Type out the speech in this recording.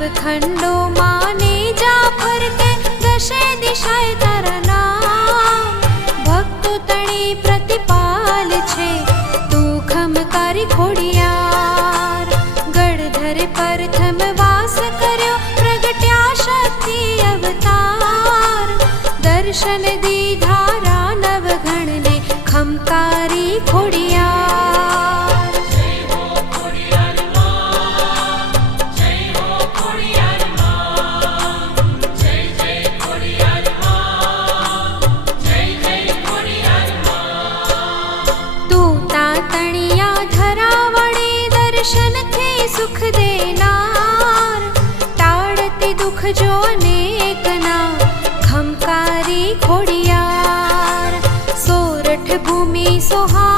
नवखंडो माने जा फरके दशे दिशाए तारा नाम। भक्तो तणे प्रतिपाल छे तू खमकारी खोडियार। गढ़धर प्रथम वास कर्यो प्रगट्या शक्ति अवतार। दर्शन दीधारा नवघण ने खमकारी खोडियार। दर्शन थे सुख देनार। टाड़ती दुख जो अनेक ना खमकारी खोडियार। सोरठ भूमि सोहा